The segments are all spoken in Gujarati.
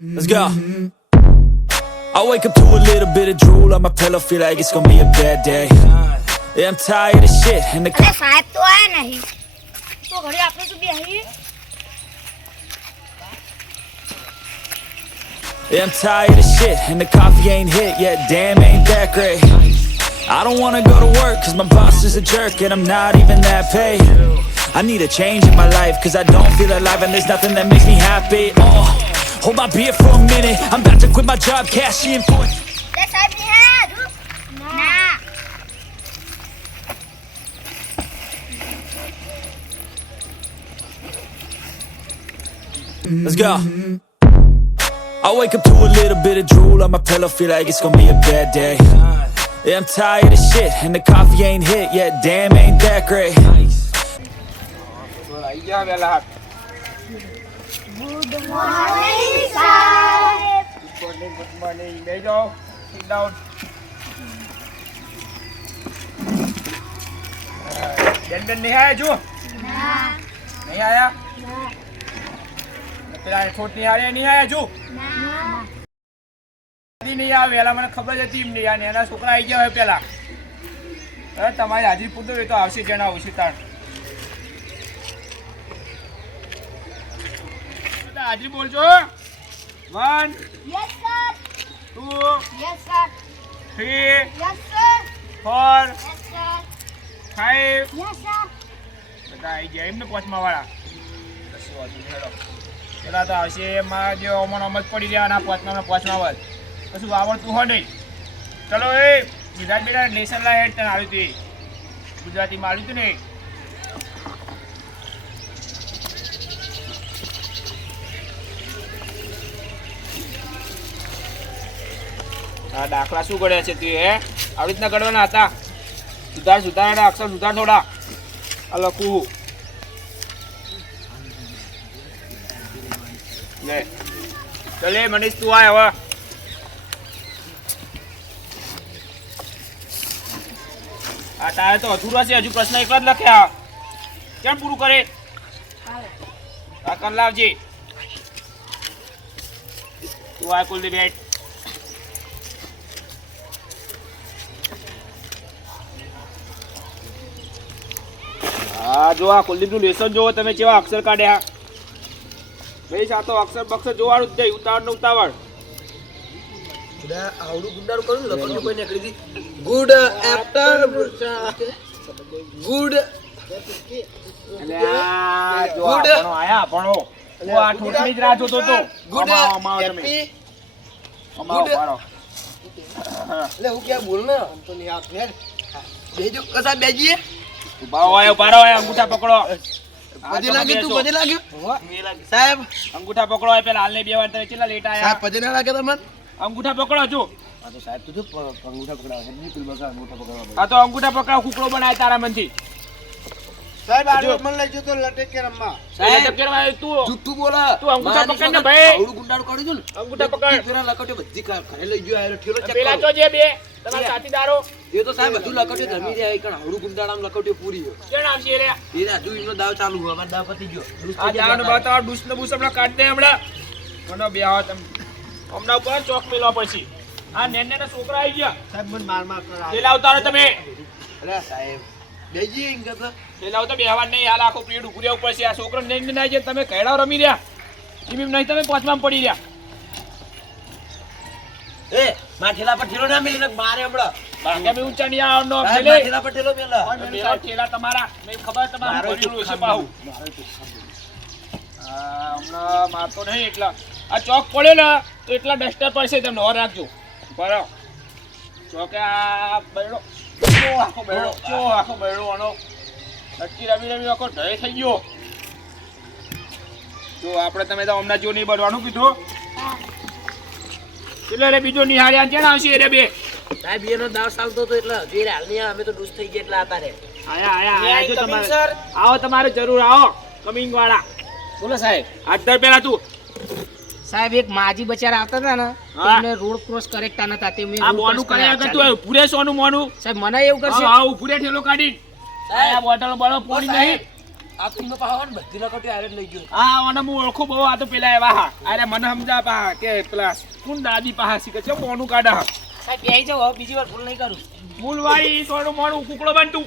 Let's go. I wake up to a little bit of drool on my pillow, feel like it's gonna be a bad day. Yeah, I'm tired of shit and the અરે સાહેબ તો આયા નહીં તો ઘરે આપણે તો બેહી Yeah, I'm tired of shit and the coffee ain't hit yet, damn ain't that great. I don't wanna go to work cause my boss is a jerk and I'm not even that paid. I need a change in my life cause I don't feel alive and there's nothing that makes me happy. Oh, hold my beer for a minute, I'm about to quit my job, cash in for it. લે સાહેબ ની હે ના Let's go. I wake up to a little bit of drool on my pillow, feel like it's gonna be a bad day. Yeah, I'm tired of shit and the coffee ain't hit yet, damn ain't that great. Good morning સાહેબ Good morning. Bejo, sit down. Ben नहीं आया जो? ના नहीं आया? ના પેલા છોટ નહીં આયા નહીં આયા જો? ના નહીં આવે વેલા મને ખબર હતી એમ નહીં આ એના છોકરા આવી ગયા હોય પેલા. હવે તમારી હાજરી પૂરતો એ તો આવશે જણા આવશે તાર. હાજરી બોલજો. 1 yes sir 2 yes sir 3 yes sir 4 yes sir 5 yes sir બધા આવી ગયા એમને પાંચમા વાળા. કશું વાંધો નહીં હેડો. પેલા તો આવશે એમાં જે અમન અમલ પડી રહ્યા ના પાંચમા વાળ કશું આવડતું હોય નહીં. ચલો એ બીજા બેટા લેસન લાય હેડ તને આવ્યું હતું ગુજરાતીમાં આવ્યું હતું ને આ દાખલા શું ગણ્યા છે તું હે આવી રીતના ગણવાના હતા સુધાર અક્ષર સુધાર થોડા આ લખું લે ચલે મનીષ તું આય હવે આ તારે તો અધૂરા છે હજુ પ્રશ્ન એકલા જ લખ્યા કેમ પૂરું કરે આ કર લાવજે તું આ કુલદીપ બેઠ હા જો આ કુલદીપનું લેસન જોવો તમે કેવા અક્ષર કાઢ્યા ભાઈ આ તો અક્ષર બક્ષર જોવાળું જ નહીં ઉતાવળ ને ઉતાવળ આવડું ગુંડારું કરું લખવાનું કોઈ નીકળી હતી ગુડ આફ્ટર ગુડ એટલે આ જો આપણો આયા આપણો હું આ ઠોઠની જ રાહ જોતો તો ગુડ અમાવો તમે હેપી અમાવો પાડો એટલે હું ક્યાં બોલ ને તો નહીં હાથ ફેર બેજો કસા બેજીએ ઉભા હોય અંગૂઠા પકડો પજે લાગે તું પજે લાગ્યો સાહેબ અંગૂઠા પકડો હોય પેલા હાલને બે વાર તમે કેટલા લેટ આયા સાહેબ પજે ના લાગે તમને અંગૂઠા પકડો છો આ તો સાહેબ તું અંગૂઠા પકડાવ હે બિલકુલ બસ અંગૂઠા પકડવા આ તો અંગૂઠા પકડાવ કુકડો બનાય તારા મનથી સાહેબ આ મન લઈ જો તો લટે કે રમવા સાહેબ કેરવા તું જુઠ્ઠું બોલા તું અંગૂઠા પકડ ને ભાઈ આવડું ગુંડારું કાઢી દો ને અંગૂઠા પકડ પેલા લકટે બધી ઘરે લઈ ગયો આયરો ઠેલો ચેક પેલા તો જે બે તમારા સાથીદારો એ તો સાહેબ બધું લકટે ધમી રહ્યા કણ આવડું ગુંડારામ લકટે પૂરી ગયો કેણ આવશે રે એ હજુ એનો દાવ ચાલુ હોય અમાર દાવ પતી ગયો આ જાનો બતાવ ડુસ ને બુસ હમણાં કાઢ દે હમણાં મને બે આવો તમે હમણાં ઉપર ચોક મેલવા પછી આ નેને ના છોકરા આવી ગયા સાહેબ મને માર કરા પેલા આવતા તમે અરે સાહેબ બેજી ઇંગ તો પેલા આવતા બેહવા નહીં હાલ આખો પીડ ઉભર્યા ઉપર છે આ છોકરો નેને ના જે તમે કૈડા રમી રહ્યા એમ નહીં તમે પાંચમાં પડી રહ્યા એ માર ઠેલા પર ઠેલો ના મિલી ને મારે હમણાં બાકી અમે ઊંચા નહીં આવનો સાહેબ પેલે માર ઠેલા પર ઠેલો મેલા મેલા ઠેલા તમારા મેં ખબર તમારું ભરેલું છે પાહુ હમણાં મારતો નહીં એકલા આ ચોક પડ્યો ને તો એટલા ડસ્ટર પડશે તમને ઓર રાખજો બરાબર ચોકે આ બૈડો આખો બૈડો આનો નક્કી રમી આખો ઢળે થઈ ગયો જો આપણે તમે તો હમણાં જો નહીં બનવાનું કીધું એટલે રે બીજો નિહાળ્યા ક્યાં આવશે રે બે સાહેબ એનો દાવ ચાલતો તો એટલે હજી હાલ નહીં અમે તો ડૂસ થઈ ગયા એટલે આતા રે આયા જો તમારે આવો તમારે જરૂર આવો કમિંગ વાળા બોલો સાહેબ આદર પેલા તું સાહેબ એક માજી બચારા આવતા હતા ને હા. એમને રોડ ક્રોસ કરેક્ટા નતા તે મેં આ road બોનું cross કર્યા કર્યા કરતું હોય પૂરે સોનું મોનું સાહેબ મને એવું કરશે હા ઉભુરે ઠેલો કાઢી આ બોટલ બળો પોણી નહીં આ તો એમાં પાહો ને બધી લખોટી આરે લઈ ગયો. હા મને હું ઓળખું બહુ આ તો પેલા એવા હા અરે મને સમજા પા કે પેલા કોણ દાદી પાસે શીખે છે મોનું કાઢા સાહેબ બેહી જાઓ હવે બીજી વાર ભૂલ નહીં કરું. ભૂલવાળી સોનું મોનું કુકડો બનતું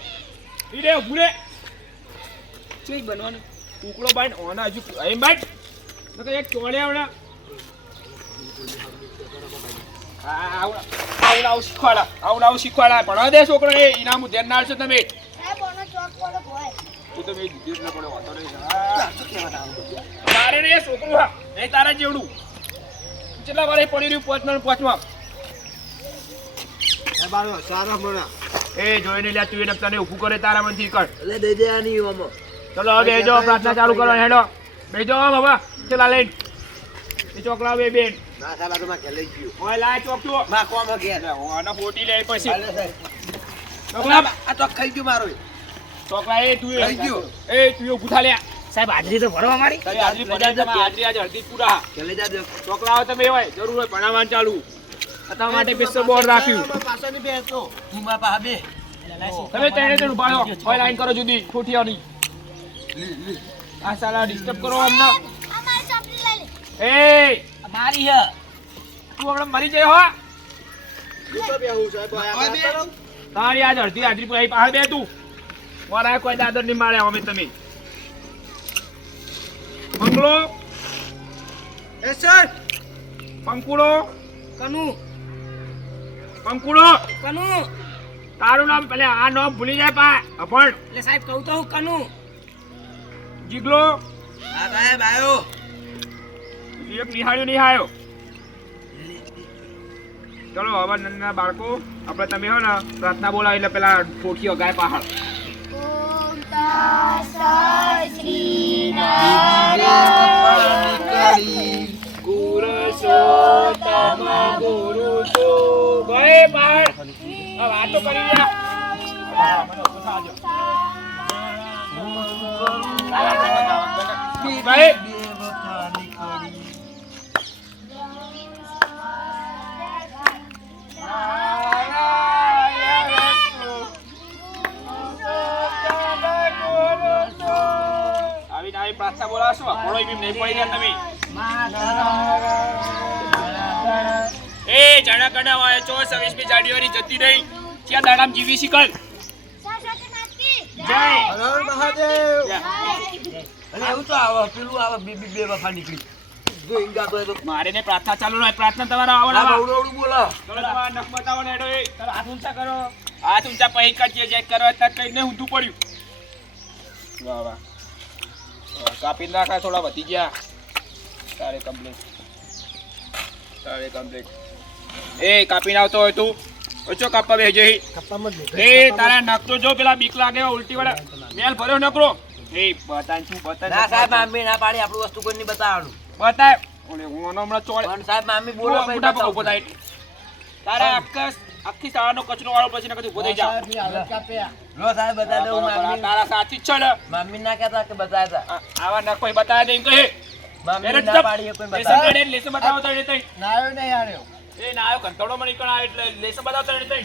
ઈ રે ભૂલે ચેઈ બનવાનું કુકડો બાઈન ઓના હજુ એમ બાઈટ તો કે એક ચોળે આવડા આવડાવ શીખવાડા ભણવા દે છોકરો એ ઇનામ ધ્યાન ના આવશો તમે સાહેબ ઓનો ચોક પડો ભોય તું તો મેં દીધી જ ન પડે વાતો નહીં તારે ને એ છોકરું હા નહીં તારા જેવડું કેટલા વાર પડી રહ્યું પોચમાં સારા મણા એ જોઈને લ્યા તું એને તને ઊભું કરે તારા મનથી કર એટલે દઈ દે આની ઓમાં. ચલો હવે બેજો પ્રાર્થના ચાલુ કરો હેડો બેજો બાબા ચલા લઈને એ ચોકલા બે બેન ના સાહેબ આ તો માં લઈ ગયો. ઓય લાય ચોક તું માં કોમ ગયા. આના ફોટી લે પછી હાલે સાહેબ. ચોકલા આ તો ખાઈ ગયો મારો. ચોકલા એ તું થઈ ગયો. એ તું ઊભું થા લ્યા સાહેબ હાજરી તો ભરો અમારી. તારી હાજરી પડી જાય હાજરી આજે હળદી પૂરા ચલે જા દે. ચોકલા આવો તમે હોય જરૂર હોય ભણાવવાનું ચાલુ તમારા માટે સ્પેશિયલ બોર્ડ રાખ્યું પાછા ની બેસો. તું માં પાહા બે. તમે તેણે તેનું ઉભા રહો હોય લાઈન કરો જુદી ખોટીઓની આ સાલા ડિસ્ટર્બ કરો અમને આ મારી ચોપડી લઈ લે એ મારી હે તું હમણાં મરી જાય હો તો બે હું સાહેબ આયા કરો. તારી આજ અડધી હાજરી પૂરી પહાડ બે તું મારા કોઈ દાદર ની મારે અમે તમે મંગલો એ સર પંકુડો કનુ પંકુડો કનુ તારું નામ પેલે આ નામ ભૂલી જાય પા અભણ એટલે સાહેબ કહું તો હું કનુ જીગલો હા સાહેબ આયો. એક નિહાળ્યો નિહાળ્યો ચલો હવે નાના બાળકો આપણે તમે હો ને પ્રાર્થના બોલાવી એટલે પેલા ફોકીઓ ગાય પહાડ ઓમ તત્સત શ્રી પુરુષોત્તમ ગુરુ તો ગયે પહાડ આ વાતો કરી જા ગયે આવી આવી પ્રાર્થના બોલાવશો ઘોડો બી નહીં પડી ગયા તમે એ જણા કણા હોય 24 જાન્યુઆરી જતી રહી ક્યાં દાડામ જીવી શીખલ સરસ્વતી માતકી જય હર હર મહાદેવ. અને એવું તો આવે પેલું આવે બીબી બે વફા નીકળી. જો ઈંગા તો મારે ને પ્રાર્થના ચાલુ રહે પ્રાર્થના તમારા આ આવડે બવડો બવડું બોલો. ચલો તમારા નખ બતાવો ને હેડો એ તારા હાથ ઊંચા કરો હાથ ઊંચા પૈ કરજે જે કરો તાર કઈને ઊંધું પડ્યું વાહ વાહ કાપી નાખા થોડા વધી ગયા તારે કમ્પ્લીટ એ કાપી આવતો હોય તું ઓછો કાપવા બેહજે એ તારા નખ તો જો પેલા બીક લાગે ઉલટી વાળા મેલ ભર્યો નકરો એ બતાન શું બતાન ના સાહેબ મામી ના પાડી આપણું વસ્તુ કોઈ નહીં બતાવવાનું. બતાય ઓલે હું હમણાં ચોળે પણ સાહેબ મામી બોલો ભાઈ મોટા પગ બતાવો. ઉભો થાય તારા આખી શાળાનો કચરો વાળો પછી નકર ઉભો થઈ જા લો સાહેબ બતા દઉં મામી. તારા સાચી જ છે ને મામી ના કહેતા કે બતાયા હતા. આવા ન કોઈ બતાવે દે કહે મામી મેરે ના પાડી કોઈ લેસન બતાવે. કાઢે લેસન બતાવો તો એટલે નાયો નહીં આર્યો. એ ના આવ્યો કંટોડો મળી કણ આવે એટલે લેસન બતાવો તો એટલે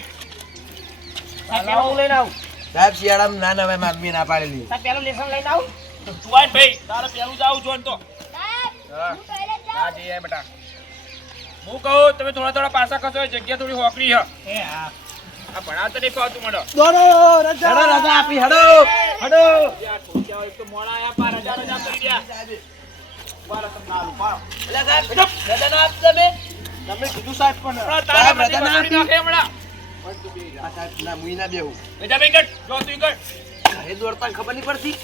સાહેબ પેલો હું લઈને આવું સાહેબ શિયાળામાં ના નવાય મામી ના પાડેલી. સાહેબ પેલો લેસન લઈને આવું જુવાન ભાઈ તારે પેલું જાવ જોન તો સાહેબ હા હું ટોયલેટ હા જાઉં જી બેટા હું કહું તમે થોડા પાસા ખસો જગ્યા થોડી હોકરી હ એ હા આ ભણાવતો નહીં ફાવતું મને હેડો રજા આપી હેડો હેડો. યાર છોકરા એક તો મોડા આયા પા રજા કરી ગયા બાર તમ ના આલું પાડો એટલે સાહેબ રજા ના આપતા બે. તમે કીધું સાહેબ પણ તારા સાહેબ, મને રજા ના બગાડી નાખે હમણાં આ સાહેબ ના મુઈ ના બેહું. બેટા બેન કર જો તું કર ઘરે દોડતા ખબર નહીં પડતી.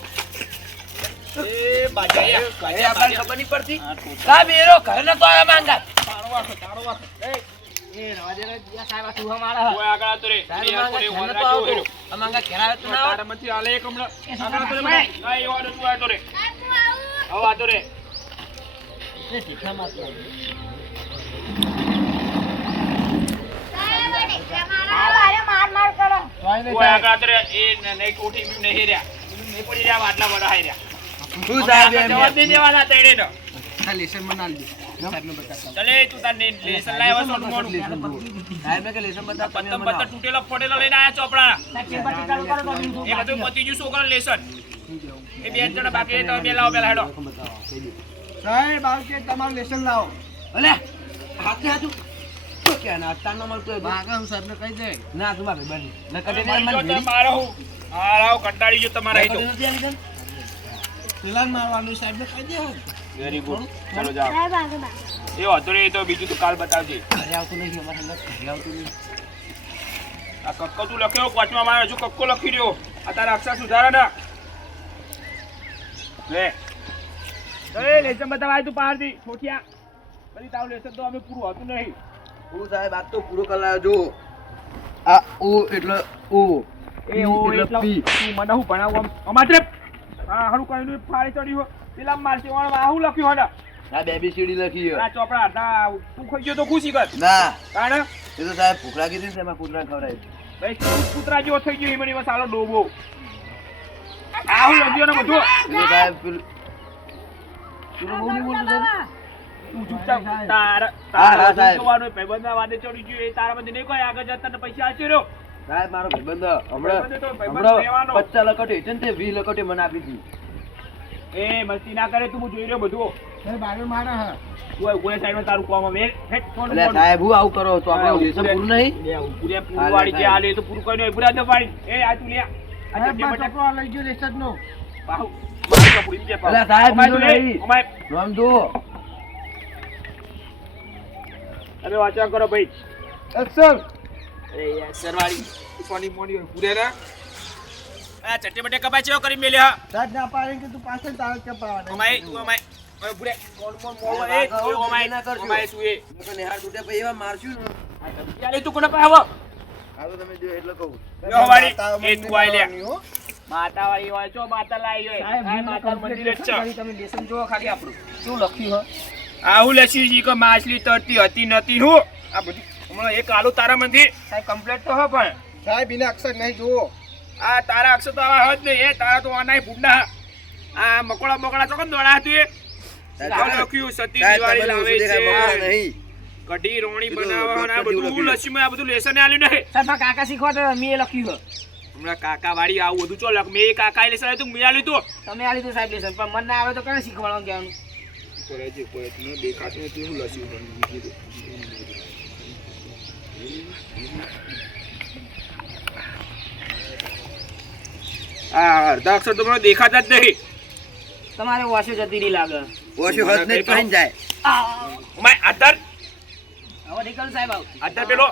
એ બાજાયા ઘરે આપણને ખબર નહીં પડતી. સાહેબ એરો ઘરે નતો આવ્યા માંગા. તારો વાક એ એ રવા દે રે સાહેબ આ તું મારા કોઈ આગળ આતો રે સાહેબ યાર માંગા કોઈ ઘરે ઓનરા નતો જેવો આવતો. હેડો આ માંગા ઘેર આવે તો ના આવે. તારા માંથી આલે એક હમણાં આગળ આતો રે ભાઈ. બેટા આ એવો તું આતો રે સાહેબ હું આવું હવે આતો રે સાહેબ આ ઢીકરા મારા માર કરો કોઈ આગળ આતો રે એ નહીં કોઠી બી નહીં રહ્યા નહીં પડી રહ્યા આટલા વડા હાઈ રહ્યા શું સાહેબ એમ જવાબ નહીં દેવાના તઈને તો લેસન માં ના લીધું. સાહેબને બતાવતા. ચલે તું તાર લેસન લાવ્યો છો મોનું સાહેબને કે લેસન બતાવતા પતંગ પતંગ તૂટેલો ફોટેલો લઈને આયા ચોપડા સાહેબ પેપર ચાલુ કરો તો એ બધું પતી ગયું છોકરા લેસન એ બે જણા બાકી તો બે લાવો પેલા હેડો. સાહેબ આવશે તમારું લેસન લાવો. અલે હાથે હાથું તો કે ના તાનો મળતો ભાગમ સાહેબને કહી દે ના તમારે બની ન કટે મારી જો તો મારો હું આ લાવ કંટાળી જો તમારા અહીં તો. પેલા મારવાનું સાહેબને કહી દે. વેરી ગુડ ચલો જાઓ. સાહેબ આગળ બા. એ વાંધો નહીં, એ તો બીજું તો કાલ બતાવજે. ઘરે આવતું નહીં અમારે અંદર ઘરે આવતું નહીં. આ કક્કો તું લખ્યો પાંચમા માં હજુ કક્કો લખી રહ્યો. આ તારા અક્ષર સુધારા ના લે એ લેસન બતાવાય તું બહારથી છોટિયા. બધી તારું લેસન તો અમે પૂરું હતું નહીં. હું સાહેબ આજ તો પૂરો કરાયો જો આ ઓ એટલે ઓ એ ઓ એટલે પી. તું મને હું ભણાવું અમારે હા હારું કઈ ફાળી ચડ્યું પેલા મારશે વાળા આવું લખ્યું હડા આ બેબીસીડી લખી આ ચોપડા હતા તું ખાઈ ગયો તો ખુશી કર ના કારણ એ તો સાહેબ ભૂખલા કીધી ને એમાં કૂતરા ખવડાય. ભાઈ તું કૂતરા જેવો થઈ ગયો એમાં સારો ડોબો આવું લખ્યો ને બધું. એ તો સાહેબ પેલું બહુ નહીં બોલતું સાહેબ. તું ચૂપચાપ તારા હા, સાહેબ. જોવાનું ભાઈબંધના વાદે ચડી ગયું એ તારા બધે નહીં કોઈ આગળ જતા તને પૈસા આચી રહ્યો. સાહેબ મારો ભાઈબંધ ભાઈબંધ તો ભાઈબંધ હમણાં રહેવાનો. 50 લકટે છે ને તે 20 લકટે મને આપી હતી. એ મસ્તી ના કરે તું હું જોઈ રહ્યો બધું. સાહેબ આગળ મારા હા. તું કોઈ સાઈડમાં તારું કોમ હવે હેટ ફોન એટલે સાહેબ હું આવું કરો તો આપણું લેસન પૂરું નહીં. પૂરે પૂરું વાળી જે આલે તો પૂરું કરીને પૂરા દે પાડી. એ આ તું લે આ ચપટી બટા લઈ ગયો લેસન નો. પાહુ મારી કપડી દે પાહુ. એટલે સાહેબ અમાય બીજું તું લે, નહીં. અમાય. રામ જો તમે વાંચવા કરો ભાઈ. એક્શન. અરે યાર સરવાળી સોની મોની પૂરે ના આ ચટ્ટી બટે કપાય છે કરી મેલ્યા. સાહેબ ના પાડે કે તું પાછળ તારે કપાવવાનો. અમાય તું અમાય ઓય પૂરે કોણ કોણ મોળો એ તું અમાય અમાય તું એ નકર નેહાર તૂટે પછી એવા મારશું ને. યાર તું કોને પાહો આ તો તમે જો એટલે કહું. યો વાળી એ તું આઈ લે માતા વાળી હોય છો માતા લાઈ હોય આ માતા મંદિર જ છે. તમે લેસન જોવો ખાલી આપણું શું લખ્યું હ આ હું લસી જી કે માછલી તરતી હતી નથી હું આ બધું હમણાં એક આલુ તારા માંથી સાહેબ કમ્પ્લીટ તો હો પણ સાહેબ એને અક્ષર નહીં જુઓ. આ તારા અક્ષર તો આવા જ નહીં એ તારા તો આનાય ભૂંડા આ મકોડા બકોડા ચોકન દોડા હતું એ લખ્યું સતી દિવાળી લાવે છે નહીં. કઢી રોણી બનાવવા આ બધું હું લસ્સીમાં આ બધું લેસન આલ્યું નહીં. સાહેબ મારા કાકા શીખવા તો મેં લખ્યું હ હમણાં કાકા વાળી આવું બધું ચો લખ મેં એ કાકા લેસન આલ્યું તું મેં આલ્યું તું તમે આ લીધું સાહેબ લેસન પણ મને ના આવે તો કને શીખવાડવાનું કહેવાનું કરે છે કોઈ તું દેખાતું નથી હું લસ્સી આ અડધા અક્ષર તો મને દેખાતા જ નહીં. તમારે વાસો જતી રહી લાગે ઓછું હદ નહીં પહીને જાય. ઉમાય આધાર હવે નીકળ સાહેબ આવ આધાર પેલો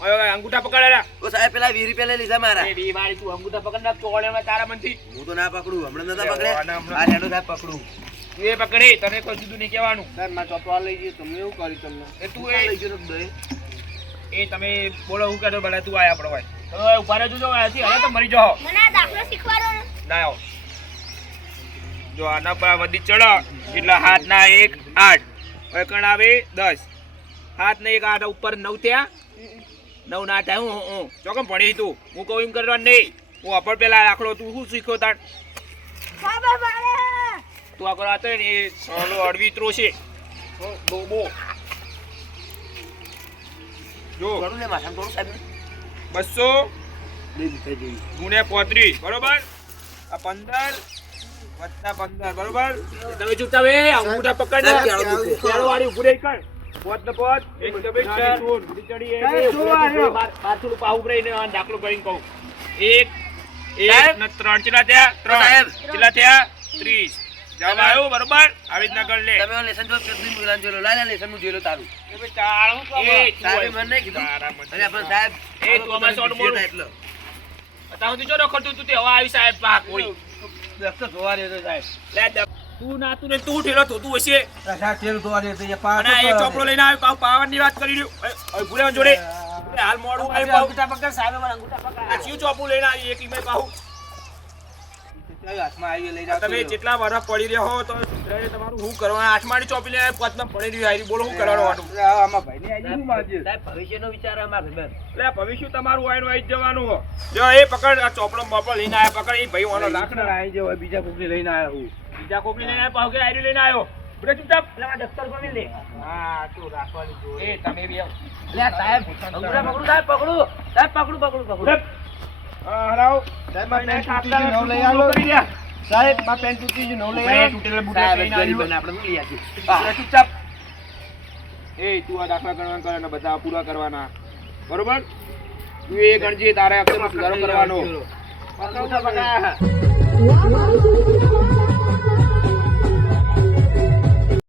ઓય અંગૂઠા પકડેલા ઓ સાહેબ પેલા 20 રૂપિયા લઈ લીધા મારા. એ વાળી તું અંગૂઠા પકડ ના ચોળેમાં તારા મનથી હું તો ના પકડું હમણાં નતા પકડે. આ રેડો સાહેબ પકડું. તું એ પકડી તને કોઈ જુદું નહીં કહેવાનું. સાહેબ મારા ચોપડા લઈ ગયો તમે એવું કર્યું તમને એ તું લઈ એ ગયો તો દે. એ તમે બોલો હું કહેતો ભલા તું આય આપણો ભાઈ હવે ઉભા રહેજો જો અહીંયાથી હવે તો મરી જાઓ મને આ દાખલો શીખવાડો ને. ના આવો જો આના પર વધી ચડો એટલે હાથના 1 8 હવે કણ આવે 10 હાથના 1 8 ઉપર 9 થયા 9 ના 8 હું ચોકમ ભણી તું હું કહું એમ કરવાનું નહીં હું અપર પેલા આખલો તું શું શીખ્યો તાર બાબા બારે. તું આ કરો હતો ને એ સોલો અડવીત્રો છે બો જો ઘણું લે માથામાં થોડું સાહેબ. 200 લઈ દીધા જેવી. ગુણ્યા 35 બરોબર આ 15 વત્તા 15 બરોબર તમે ચૂપતા વે અંગૂઠા પકડ સાહેબ, કેળો દુખે. કેળો વાળી ઉભી રહી કર પોત ને પોત એક દબે ચાર ઉડી ચડી એ બાર થોડું પાહુ ઉભી રહીને આ દાખલો કરીને કહું એક ને 3 ચલા થયા 3 સાહેબ. ચલા થયા 30 જવાબ આવ્યો બરોબર આવી રીતના કર લે તમે લેસન જો કેટલી મુલાન જોલો લાય લેસન નું જોલો તારું. એ ભાઈ ચાળું તો એ સાહેબ મને નહીં કીધું. તારા મને. અરે આપણે સાહેબ એ તું અમારે સોનું બોલું. એટલે અત્યાર સુધી જો રખડતું તું તે હવે આવી સાહેબ પા કોઈ રસ્તો જોવા દેતો સાહેબ. લે તું નાતું ને તું ઠેલો થતું હશે સાહેબ તેલ જોવા દેતો એ અને એ ચોપડો લઈને આવ્યો પાવરની વાત કરી રહ્યો ભૂલે જોડે હાલ મોડું આવ્યું પાહુ. અંગૂઠા પકડ સાહેબ મારા અંગૂઠા આ પકડ ચિયું ચોપડું લઈને આવી એક ઈમે પાહુ હાથમાં આવી લઈ જાવ. તમે જેટલા વર્ષ પડી રહ્યા હો તો સુધરાઈને તમારું શું કરવાનું આઠમાની ચોપી લઈને પતમાં પડી રહ્યું હારી બોલો શું કરવાનું વાટું આમાં ભાઈને આવી શું બાજુ. સાહેબ ભવિષ્યનો વિચાર અમારા ઘરમાં એટલે ભવિષ્ય તમારું વાઈન વાઈ જવાનું હો જો એ પકડ આ ચોપડો બોપડો લઈને આવ્યા પકડ એ ભાઈ વાળો લાખ આવી જવાય બીજા કોકને લઈને આવ્યો હું. બીજા કોકની લઈને આવ્યા પાહુ કે હારી લઈને આવ્યો બરે ચૂપચાપ એટલે મારા દફતર કોને લે હા તું રાખવાની જો એ તમે બી આવો લે સાહેબ અંગૂઠા પકડું સાહેબ પકડું સાહેબ પકડું હા હરાવ સાહેબ મને આપણે ખાતા નવ લઈ પૂરું આવો. કરી લે સાહેબ મારા પેન્ટ તૂટી ગયું નવું લઈ આપણે આવો. તૂટેલા બુટા સાહેબ પહેરીને ગરીબ આવ્યું. આપણે શું લઈ આપ્યું? આપણે ચૂપચાપ એ તું આ દાખલા ગણવા કરે અને બધા પૂરા કરવાના બરોબર તું એ ગણજે તારે અક્ષરમાં સુધારો કરવાનો અંગૂઠા પકડા.